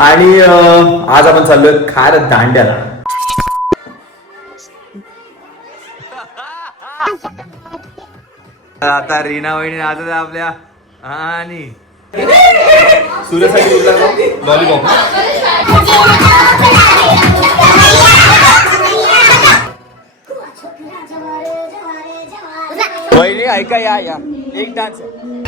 आणि आज आपण चाललोय खार दांड्याला. आता रीना वहिनी नाचत आपल्या आणि सूर्यासाठी लॉलीपॉप. वहिनी ऐका या एक डान्स आहे.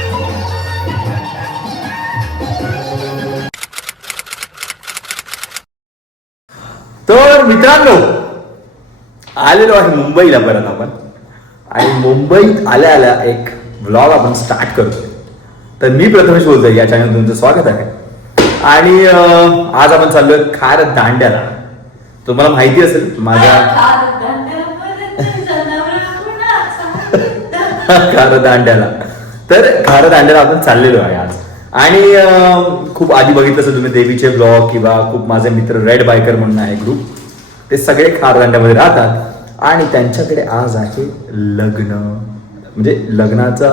तर मित्रांनो आलेलो आहे मुंबईला परत आपण. आणि मुंबईत आल्या आल्या एक व्लॉग आपण स्टार्ट करतोय. तर मी प्रथमेश बोलतोय, या चॅनल तुमचं स्वागत आहे. आणि आज आपण चाललोय खार दांड्याला. तुम्हाला माहिती असेल माझ्या खार दांड्याला. तर खार दांड्याला आपण चाललेलो आहे आज. आणि खूप आधी बघितलं असेल तुम्ही देवीचे ब्लॉग किंवा खूप माझे मित्र रेड बायकर म्हणून आहे ग्रुप, ते सगळे खार दांड्यामध्ये राहतात. आणि त्यांच्याकडे आज आहे लग्न, म्हणजे लग्नाचा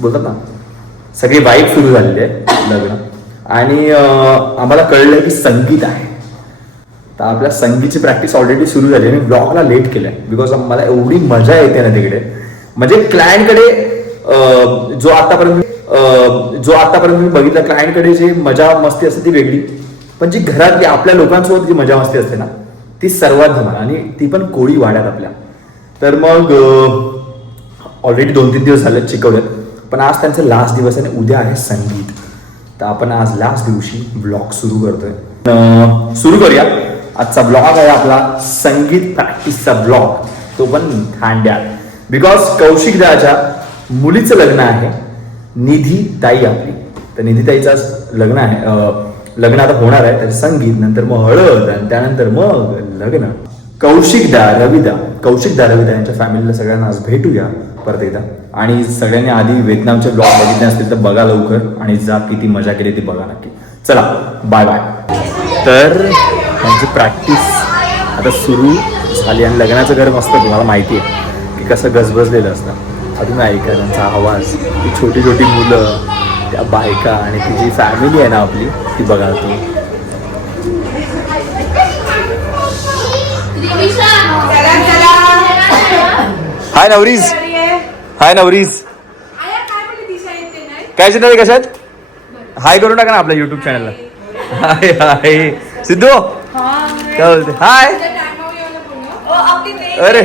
बोलतात ना, सगळी वाईब सुरू झालेली आहे लग्न. आणि आम्हाला कळलं की संगीत आहे. तर आपल्या संगीतची प्रॅक्टिस ऑलरेडी सुरू झाली आणि ब्लॉगला लेट केलंय बिकॉज मला एवढी मजा येते ना तिकडे. म्हणजे क्लायंटकडे जो आतापर्यंत मी बघितलं, क्लायंटकडे जी मजा मस्ती असते ती वेगळी, पण जी घरातली आपल्या लोकांसोबत जी मजा मस्ती असते ना ती सर्वात धमाल. आणि ती पण कोळी वाड्यात आपल्या. तर मग ऑलरेडी 2-3 दिवस झाले शिकवलेत, पण आज त्यांचा लास्ट दिवस आहे आणि उद्या आहे संगीत. तर आपण आज लास्ट दिवशी ब्लॉग सुरू करतोय. सुरू करूया. आजचा ब्लॉग आहे आपला संगीत प्रॅक्टिसचा ब्लॉग, तो पण दांड्यात. बिकॉज कौशिक दाच्या मुलीचं लग्न आहे, निधी ताई आपली. तर निधी ताईचं लग्न आहे, लग्न आता होणार आहे. तर संगीत नंतर मग हळद आणि त्यानंतर मग लग्न. कौशिकदा रविदा यांच्या फॅमिलीला सगळ्यांना आज भेटूया परत एकदा. आणि सगळ्यांनी आधी व्हिएतनामचे ब्लॉग बघितले असतील तर बघा लवकर आणि जा किती मजा केली ती बघा नक्की. चला बाय बाय. तर त्यांची प्रॅक्टिस आता सुरू झाली आणि लग्नाचं घर मस्त तुम्हाला माहिती आहे की कसं गजबजलेलं असतं. अजून ऐका त्यांचा आवाज, ती छोटी छोटी मुलं, त्या बायका आणि ती जी फॅमिली आहे ना आपली ती बघा तुम्ही. हाय नवरीज, हाय नवरीज. काय चॅनल आहे, कशात हाय करून टाका ना आपल्या युट्यूब चॅनलला. हाय हाय सिद्धू, काय बोलते हाय. अरे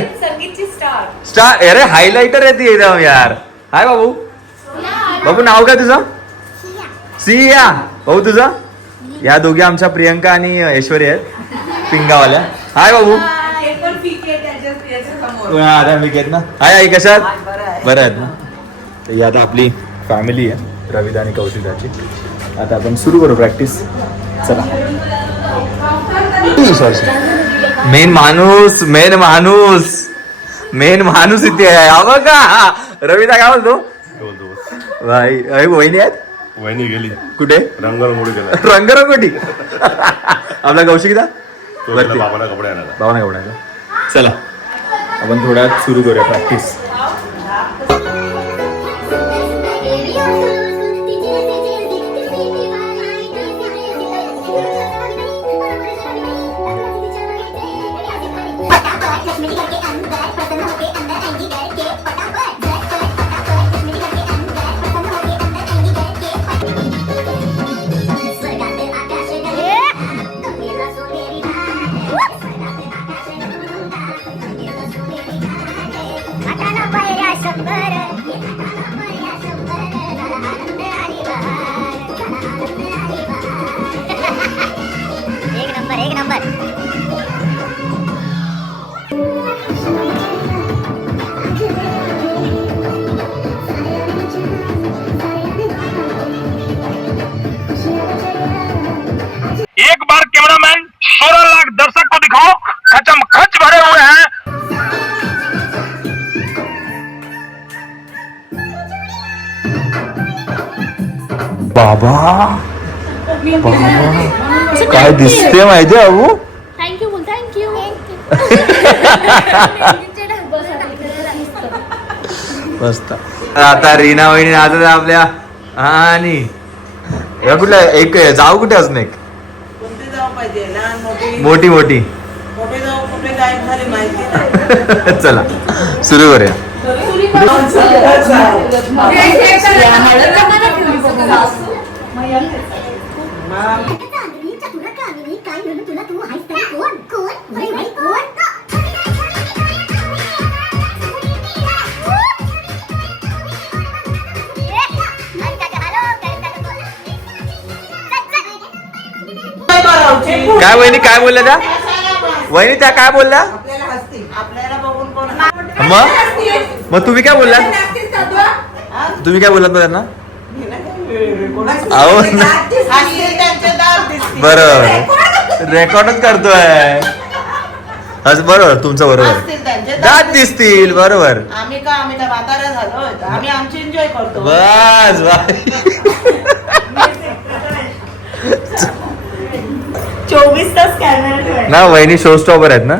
स्टार, अरे हायलाइटर येते एकदम यार. हाय बाबू. बाबू नाव काय तुझं? सिया. भाऊ तुझं? या दोघी आमच्या प्रियंका आणि ऐश्वर्या आहेत पिंगावाल्या. हाय बाबू. ना हाय आई, कशात बरं आहेत ना. तर आता आपली फॅमिली आहे रविदा आणि कौशिकाची. आता आपण सुरू करू प्रॅक्टिस. चला. मेन माणूस इथे आहे बघा. रविदा काय बोलतो? भाई वहिनी आहेत. वहिनी गेली कुठे? रंगरंगोटी गेला. रंगरंगोटी. आपला कौशिकदा वरती बाबांना कपडे आणायला. बाबांना कपडे आणायला. चला आपण थोड्या सुरू करूया प्रॅक्टिस. एक नंबर. एक बार कैमरामैन 16 लाख दर्शक को दिखाओ, खचम खच भरे हुए हैं. बाबा काय दिसते माहितीये बाबू. थँक्यू बोल. थँक्यू. मस्त. आता रीना वहिनी नाचत आपल्या. आणि कुठल्या एक जाऊ कुठे अजून एक पाहिजे लहान मोठी मोठी मोठी मोठी जाऊ कुठे गायब झाली माहिती नाही. चला सुरू करूया. काय वहिनी काय बोलल्या त्या? वहिनी त्या काय बोलल्या? आपल्याला हसतील आपल्याला बघून कोण मग तुम्ही काय बोललात? तुम्ही काय बोललात त्यांना? अहो बरोबर रेकॉर्डच करतोय. बरोबर तुमचं बरोबर दात दिसतील बरोबर. आम्ही तर म्हातारा झालो आम्ही आमची एन्जॉय करतो. बस चोवीस तास कॅमेरा ना वहिनी शो स्टॉपर आहेत ना.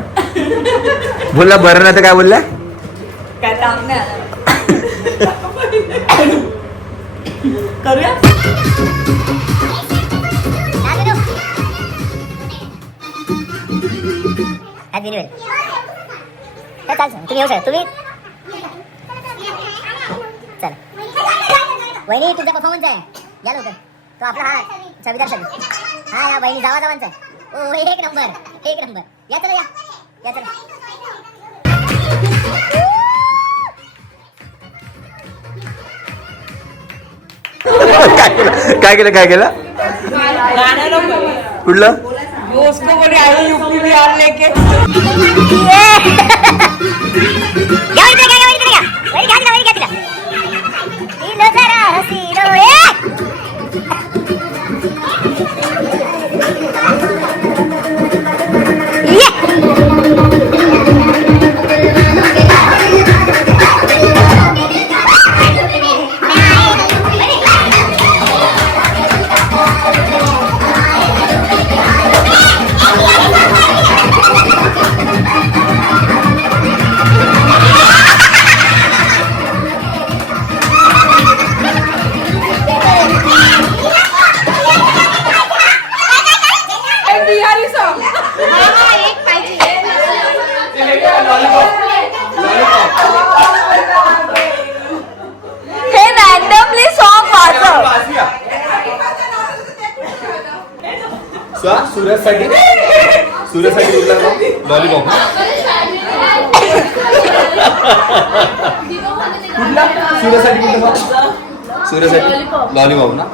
बोलला बरं नाही तर काय बोलल्या? काय काम नाही आलं. करूया तुम्ही येऊ शकता तुम्ही चला वहिनी तुमचा परफॉर्मन्स आहे या लवकर. तो आपला हा चवीदार शब्द हा या बहिणी जावा जावांचा ओ एक नंबर या चला या चला. काय केलं कुठलं? हे रॅन्डमली सॉन्ग वाजव. सूर्यासाठी लॉलीपॉप कुठला सूर्यासाठी लॉलीपॉप ना.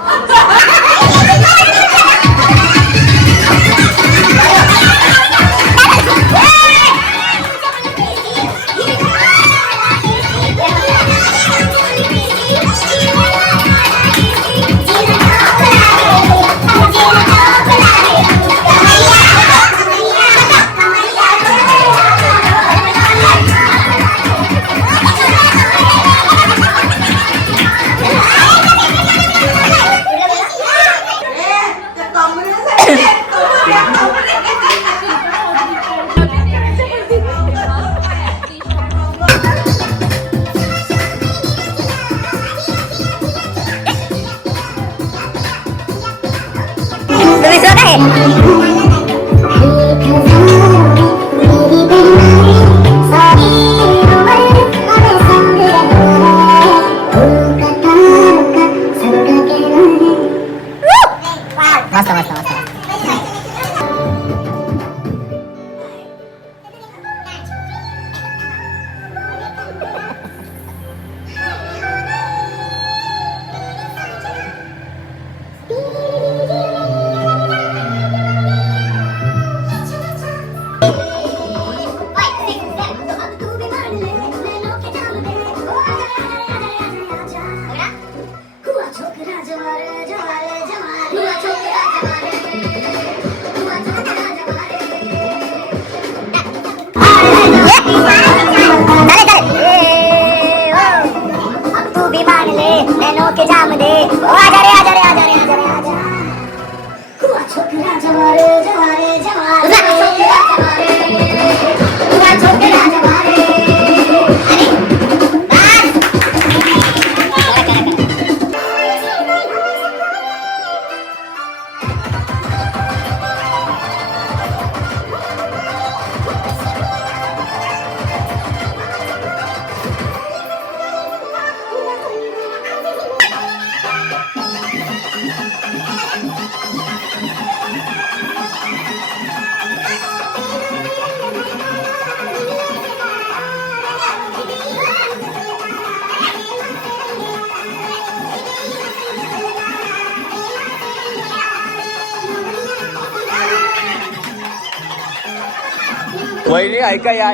वहिनी ऐका, या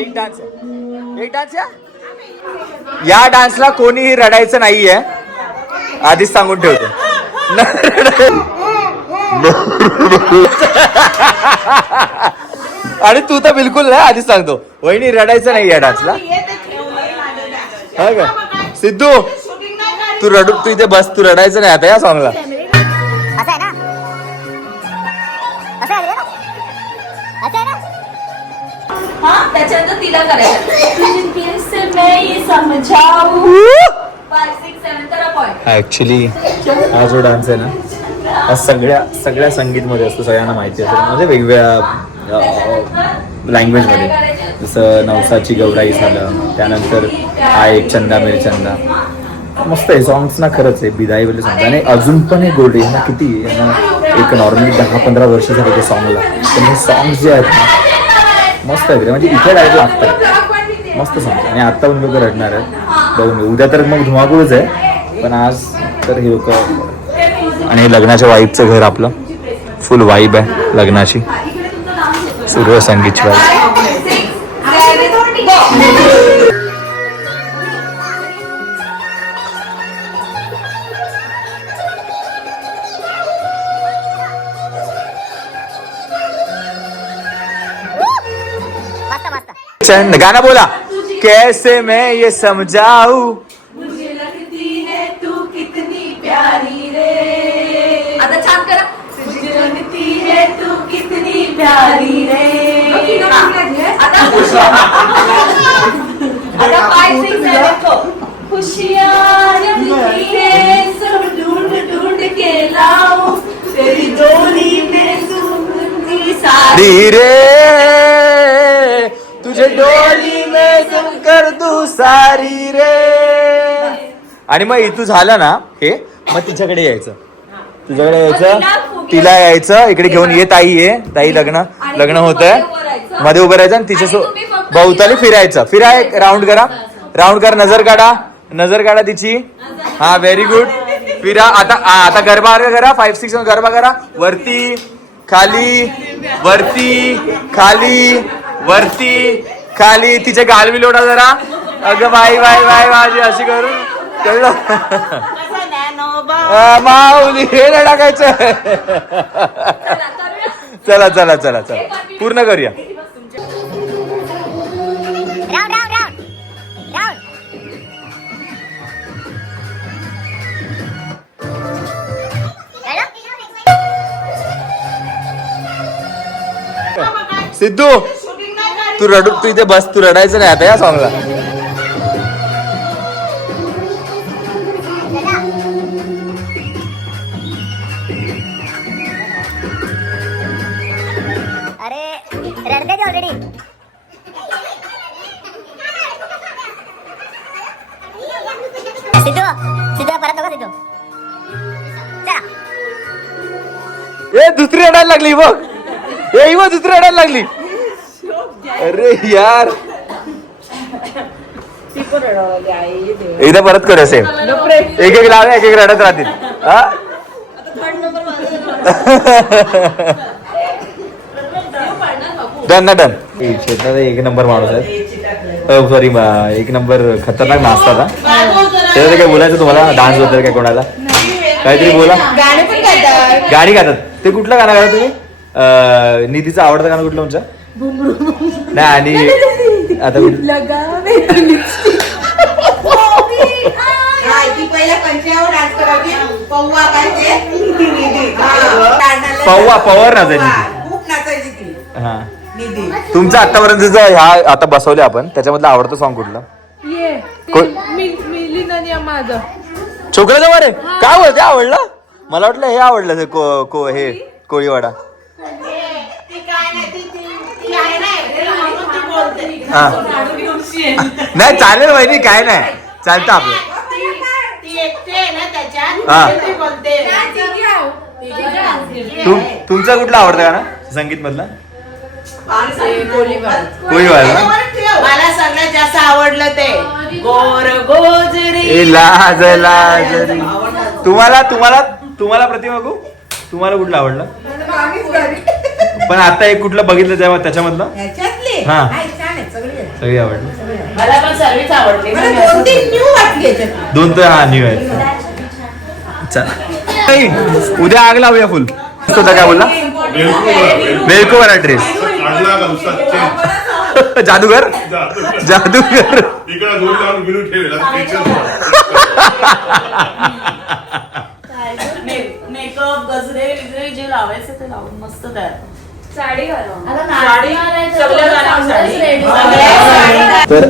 एक डान्स या डान्सला कोणीही रडायचं नाहीये, आधीच सांगून ठेवतो. आणि तू तर बिलकुल नाही, आधीच सांगतो वहिनी रडायचं नाही या डान्सला. हा का सिद्धू, तू इथे बस, तू रडायचं नाही आता या सॉंगला. असं आहे ना, असं आहे ना, असं आहे ना. हा त्याच्यानंतर तिला करायचं. तुझे दिल से मैं ये समझाऊं. 5, 6, 7 करा पॉइंट. ऍक्च्युली हा जो डान्स आहे ना, हा सगळ्या संगीतमध्ये असतो, सगळ्यांना माहिती असतो, म्हणजे वेगवेगळ्या लँग्वेजमध्ये. जसं नवसाची गौराई झालं, त्यानंतर हा एक चंदा मेरी चंदा. मस्त आहे सॉंग्स ना, खरंच आहे बिदाई वाले सॉंग. आणि अजून पण हे गोल्ड यांना किती एक नॉर्मली 10-15 वर्ष झाले ते सॉंगला, पण हे सॉंग्स जे आहेत ना मस्त आहेत, म्हणजे इथे डायरेक्ट लागतात. मस्त सॉंग. आणि आता पण लोक रडणार आहेत, बघून उद्या तर मग धुमाकूळच आहे, पण आज तर हे लोक. आणि लग्नाच्या वाईबचं घर आपलं फुल वाईब आहे लग्नाची, सूर्य संगीतची वाईब. मस्त मस्त. चंद गाना बोला. कैसे मैं ये समझाऊं. मुझे लगती है तू कितनी प्यारी रे. आता छान करा. तुझे लगती है तू कितनी प्यारी रे. आता 5, 6, 7 को. खुशियाँ मिलती है सब ढूंढ ढूंढ के लाऊं. तेरी डोली में सुगंधी सारी. धीरे तुझे डोली में तुम कर दू सारी रे. आणि मग इथं झालं ना हे, मग तिच्याकडे यायचं, तुझ्याकडे यायचं, तिला यायचं, इकडे घेऊन ये ताई, ये ताई, लग्न होतंय, मध्ये उभं राहायचं आणि तिच्या भोवताली फिरायचं. राऊंड करा, नजर काढा तिची. हा व्हेरी गुड. फिरा. आता गरबा करा. 5, 6 गरबा करा. वरती खाली, वरती खाली, वरती खाली. तिचे गालवी लोटा जरा. अगं बाई माझी अशी करून, कळलं माऊली, हे नाही टाकायचं. चला पूर्ण करूया. Round round round round. Siddhu, तू इथे बस, तू रडायचं नाही आता या सॉंगला. अरे रडते ते ऑलरेडी. सिद्धू परत बघा सिद्धू. चला. ए दुसरी रडायला लागली बघ. दुसरी रडायला लागली. अरे यार, एकदा परत करूया सेम. एक लावूया, एक रडत राहतील. डन. शेतात एक नंबर माणूस आहे. सॉरी, एक नंबर खतरनाक नाचता का. त्याचं काय बोलायचं तुम्हाला, डान्स बद्दल काय कोणाला काहीतरी बोला. गाणी गातात. ते कुठलं गाणं गाता तुम्ही? निधीचं आवडतं गाणं कुठलं तुमचं? नाही. आणि आता पवार नाचायची. हा, तुमचं आतापर्यंत ह्या आता बसवले आपण, त्याच्यामधलं आवडतं सॉंग कुठलं? माझं छोकऱ्याचं बरे काय बोलते, आवडलं? मला वाटलं हे आवडलं, हे कोळीवाडा. हा नाही, चालेल वहिनी, काय नाही, चालतं आपलं. हा, तुमचा कुठला आवडतं गाणं संगीत मधला? कोळीवाडा. मला सगळ्यात जास्त आवडलं ते गोर गोजरी. लाज लाजरी. तुम्हाला प्रतिमा बघू, तुम्हाला कुठलं आवडलं? पण आता एक कुठलं बघितलं तेव्हा त्याच्यामधलं? हा नाही, छान आहे, सगळी आहे. सगळी आवडली. मला पण सर्वच आवडली. मला 2-3 न्यू वाटली याच्यात. 2 तर हा न्यू आहे. चल उद्या आग लावूया फुल. होता काय बोलला? वेलको वाला ड्रेस. काढला का नुसता जादूगर जादूगर. इकडे दोन लावून बिलू ठेवेल मेकअप गजरे विजरे जे लावायचं ते लावून मस्त तयार. साडी घालवा. साडी सगळ्या गाण्यावर साडी. तर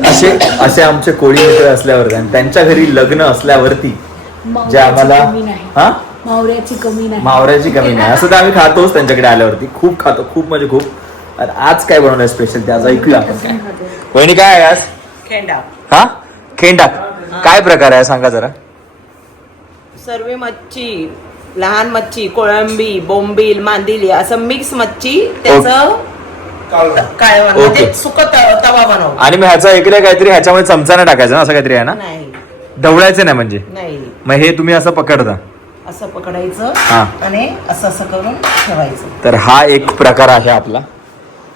असे आमचे कोळी मित्र असल्यावर आणि त्यांच्या घरी लग्न असल्यावरती जे आम्हाला हा मावऱ्याची कमी नाही. मावऱ्याची कमी नाही असं तर आम्ही खातोच त्यांच्याकडे आल्यावरती. खूप खातो, खूप म्हणजे खूप. आणि आज काय बनवलंय स्पेशल ते आज ऐकूया आपण. काय वहिनी काय आहे आज? खेंडा. हा खेंडा काय प्रकार आहे सांगा जरा. सर्व मच्छी, लहान मच्छी, कोळंबी, बोंबील, मांदिली असं मिक्स मच्छी त्याचं काय ओके. सुक तवा बनव. आणि मी ह्याचं ऐकलंय काहीतरी ह्याच्यामध्ये चमचा नाही टाकायचा ना असं काहीतरी आहे ना. नाही ढवळायचं नाही म्हणजे. नाही मग हे तुम्ही असं पकडता. असं पकडायचं हा. आणि असं करून ठेवायचं. तर हा एक प्रकार आहे आपला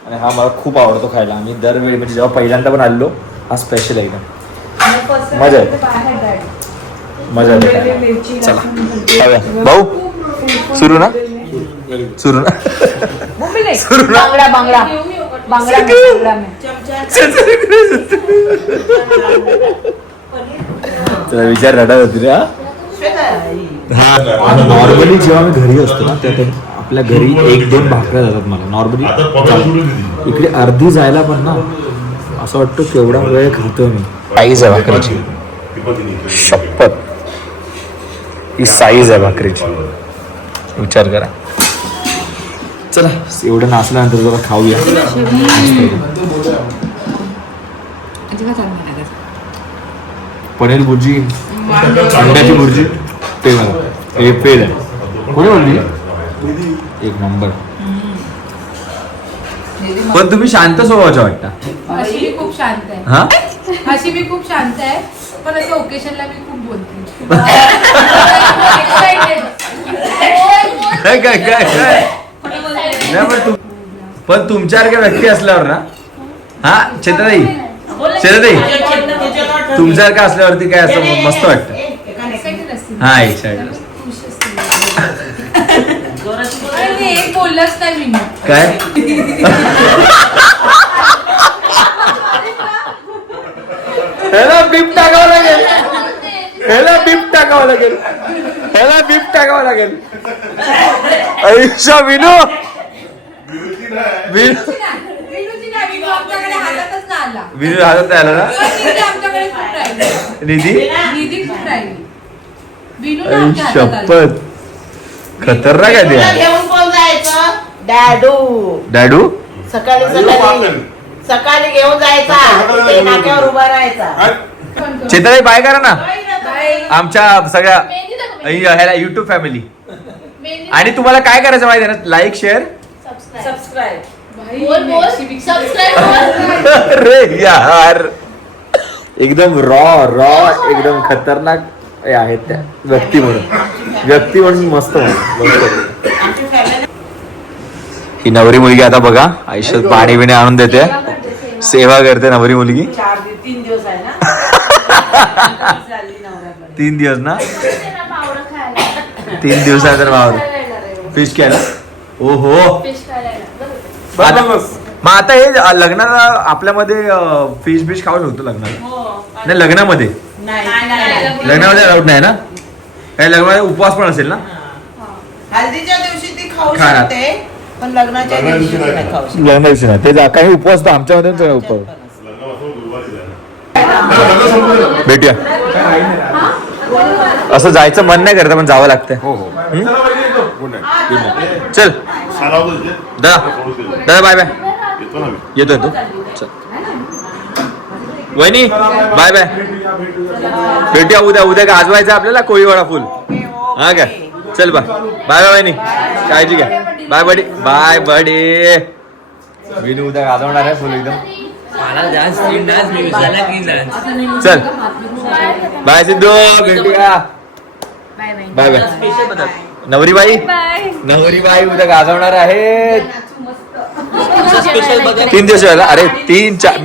आणि हा मला खूप आवडतो खायला. आम्ही दरवेळी म्हणजे जेव्हा पहिल्यांदा पण आलो हा स्पेशल आहे एकदम. मजा आहे, मजा आहे. चला खाऊया. भाऊ सुरू ना सुरू ना सुरू ना. बांगडा बांगडा बांगडा में. चला विचार रडत होती रे. हा नॉर्मली जेव्हा मी घरी असतो ना तेव्हा आपल्या घरी 1-2 भाकऱ्या जातात मला नॉर्मली. इकडे अर्धी जायला पण ना असं वाटतं केवढा वेळ खातोय मी. साईज आहे भाकरीची, शपथ ही साईज आहे भाकरीची. विचार करा. चला एवढं नाचल्यानंतर जरा खाऊया. पनीर भुर्जी, अंड्याची भुर्जी ते मला हे फेल आहे. कोणी बोलली? एक नंबर. पण तुम्ही शांत स्वभावाच्या वाटता. अशी मी खूप शांत आहे. हा अशी मी खूप शांत आहे पण असं ओकेशनला मी खूप बोलते. काय काय काय काय नाही पण तुमच्यासारख्या व्यक्ती असल्यावर ना हा चेताई तुमच्यासारखं असल्यावरती काय असं मस्त वाटतं. हा एक्साइटेड. एक बोललंच नाही मी. काय ह्याला बीप टाकावं लागेल, ह्याला बीप टाकावं लागेल, ह्याला बीप टाकावं लागेल. आयुष्या विनू विनू आमच्याकडे हातातच ना आला. विनू हातात आला ना. आमच्याकडे खूप राहिली. निधी निधी खूप राहिली. विनू ना आमच्या हातात आला. शपथ खतरनाक आहे ते. घेऊन कोण जायचं? डॅडू. डॅडू सकाळी सकाळी घेऊन जायचा. ते नाक्यावर उभा राहायचा. चेताई बाय करा ना आमच्या सगळ्या ह्याला युट्यूब फॅमिली. आणि तुम्हाला काय करायचं माहिती आहे ना, लाईक शेअर सबस्क्राईब. अरे यार एकदम रॉ एकदम खतरनाक आहेत त्या व्यक्ती म्हणून मस्त. ही नवरी मुलगी आता बघा आयुष्यात पाणी बिणी आणून देते, सेवा करते नवरी मुलगी. 3 दिवस आहे ना. 3 दिवस ना 3 दिवसानंतर मावर फिश केला. ओहो मग आता हे लग्नाला आपल्यामध्ये फिश बिश खाऊ शकतो लग्नाला? नाही लग्नामध्ये लग्नामध्ये अलाउड नाही ना. काही लग्नामध्ये उपवास पण असेल ना. हल्दीच्या दिवशी ती खाऊ खाणार. शकते पण लग्नाच्या दिवशी नाही खाऊ शकत. लग्ना दिवशी ना ते काही उपवास तर आमच्यामध्ये उपवास. भेटूया. असं जायचं मन नाही करत पण जावं लागतंय. चल दादा दादा बाय बाय. येतो चल वहिनी बाय बाय. भेटूया उद्या गाजवायचं आपल्याला कोळीवाडा फुल. हा काय चल बाय बाय बाय वहिनी काळजी घ्या. Bye buddy bye buddy. Vinu उद्या गाजवणार आहे फुल एकदम. चल बाय सिद्धू भेटूया. Bye bye. नवरीबाई उद्या गाजवणार आहेत. 3 दिवस जेवायला. अरे 3-4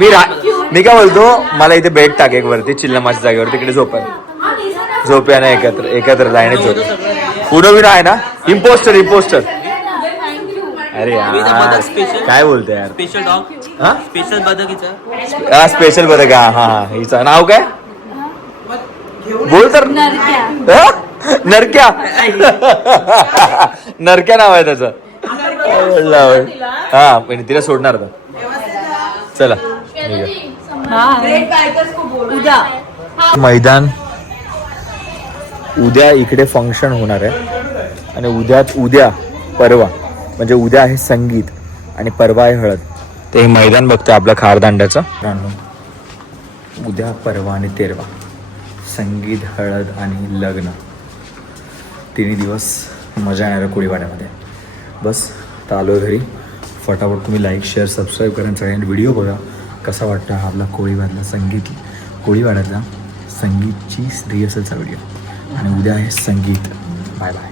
मी काय बोलतो, मला इथे बेड टाक एक वरती चिल्लमाच्या जागेवर, तिकडे झोपूया ना एकत्र लाईनीत झोप. पुढं बिना आहे ना. इम्पोस्टर अरे यार काय बोलतोय यार. स्पेशल डॉग, हा स्पेशल बदकीचं. हा स्पेशल बदक. हा हिचं नाव काय बोल तर. हा? नरक्या नरक्या नाव आहे त्याचं. हा पण तिला सोडणार आता. चला मैदान. उद्या इकडे फंक्शन होणार आहे आणि उद्या परवा म्हणजे उद्या आहे संगीत आणि परवा आहे हळद. ते हे मैदान बघतोय आपलं खारदांड्याचं. उद्या परवा आणि तेरवा संगीत, हळद आणि लग्न. 3 दिवस मजा येणार आहे कोळीवाड्यामध्ये. बस तर आलो आहे घरी. फटाफट तुम्ही लाईक शेअर सबस्क्राईब करा. सगळ्यांनी व्हिडिओ बघा कसा वाटतं हा आपला कोळीवाड्यातला संगीतची रिहर्सलचा व्हिडिओ. आणि उद्या आहे संगीत. Bye bye.